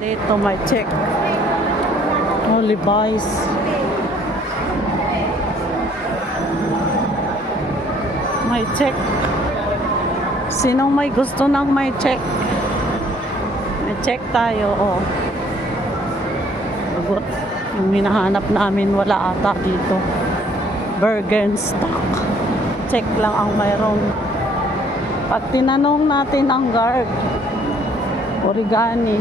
Dito may check. Oh, Levi's. May check. Sinong may gusto ng may check? May check tayo, oh. Bagot. Yung hinahanap namin, wala ata dito. Bergenstock. Check lang ang mayroon. Pag tinanong natin ang guard, origami.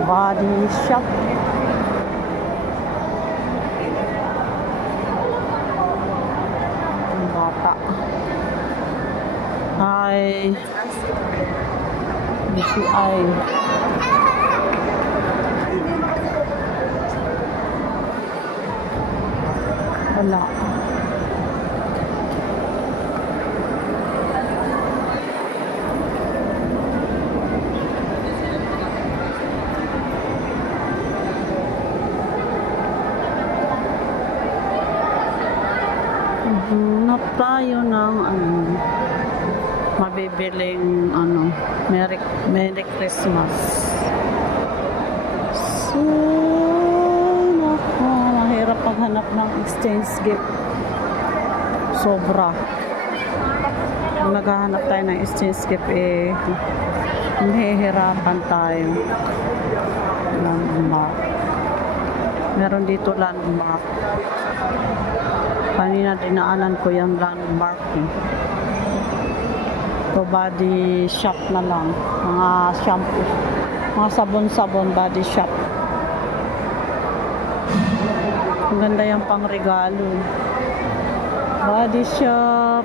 Body shop. Ang bata. Hi. BCI. Wala. Hanap tayo ng mabibiling Merry Christmas. So, mahirap paghanap ng exchange gift. Sobra. Kung naghahanap tayo ng exchange gift, mahihirapan tayo. Landmark. Meron dito landmark. Kanina dinaanan ko yung landmark. So, body shop na lang. Mga shampoo. Mga sabon-sabon body shop. Ang ganda yung pang regalo. Body shop.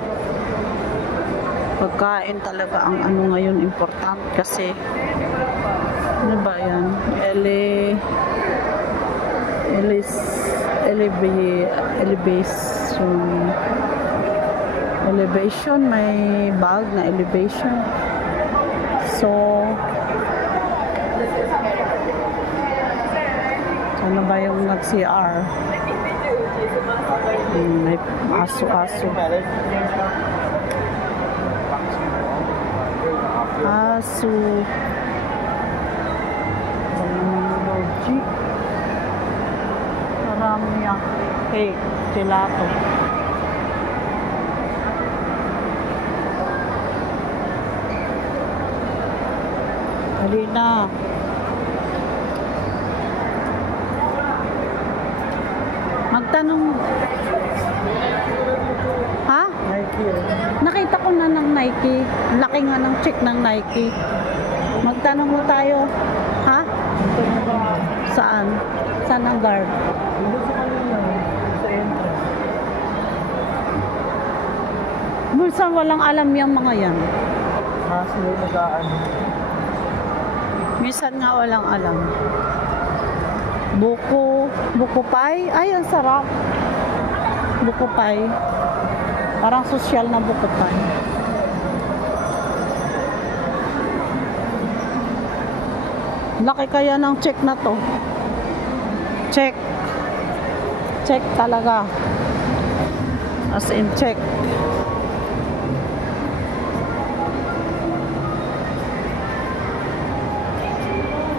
Pagkain talaga ang ngayon important kasi ano ba yan? Elevation, may bag na elevation. So, ano ba yung nag-CR? May aso-aso. Aso. Logi. Marami yan. Cake, gelato. Halina. Magtanong. Ha? Nike. Nakita ko na ng Nike. Laki nga ng check ng Nike. Magtanong mo tayo. Ha? Saan? Saan ang guard? Minsan walang alam yung mga yan. Minsan nga walang alam. Buko pie. Ay, ang sarap. Buko pie. Parang sosyal na buko pie. Laki kaya ng check na to. Check. Check talaga. As in check.